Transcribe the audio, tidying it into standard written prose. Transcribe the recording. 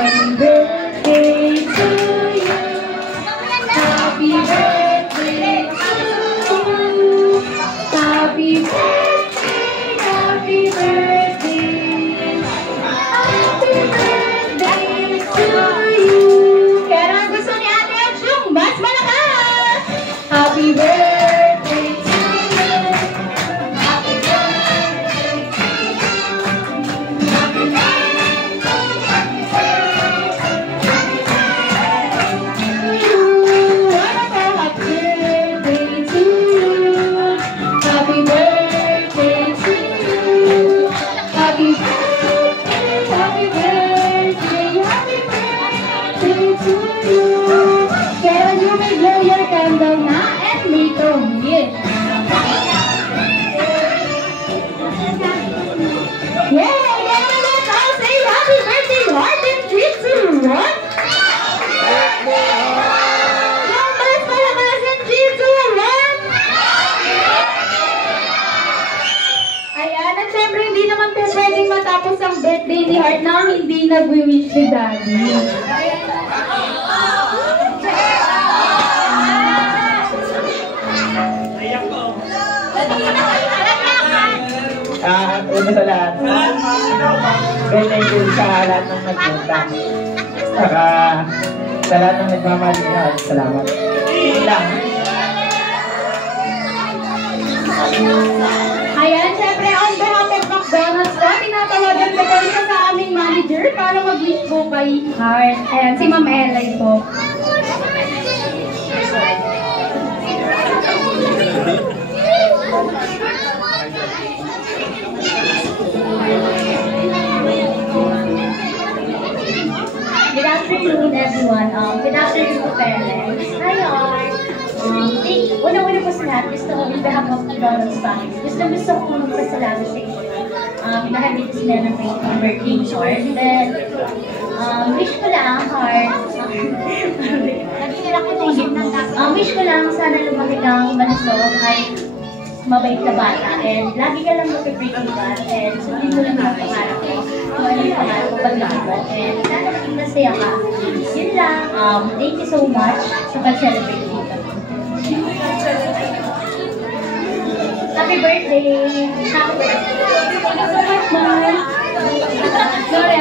Happy birthday to you. Happy birthday to you. Happy birthday, happy birthday. Happy birthday to you. Kaya naman gusto ni Ate Edjung, mas malakas. Happy birthday to you. Happy birthday to you. Happy matapos ang birthday ni Heart na hindi nag-wish si Daddy. Una sa lahat. Thank you sa lahat ng nagpunta. Saka sa lahat ng nagmamahal ni Heart. Salamat. Yun lang. Ayan, syempre on behalf of McDonald's po, tinatawagan ko po isa sa aming manager para mag-wish po kay Heart. Ayan, si Ma'am Elay po. Good afternoon, everyone. Good afternoon to parents. Hi, Heart. Una-una po sa lahat, gusto ko on behalf of McDonald's Bank. Gusto ko magpasalamat sa inyo. Minahal dito sila ng birthday short. Then, wish ko lang, Heart. Wish ko lang, sana lumaki kang malusog ay mabait na bata. And lagi ka lang mag-pretty ka. And sundin mo lang yung pangarap ko. Kung ano yung pangarap ko paglaki mo. And sana maging masaya ka. Yun lang. Thank you so much sa pag-celebrate dito. Happy birthday! Happy birthday! Thank you so much, Mom! Sorry,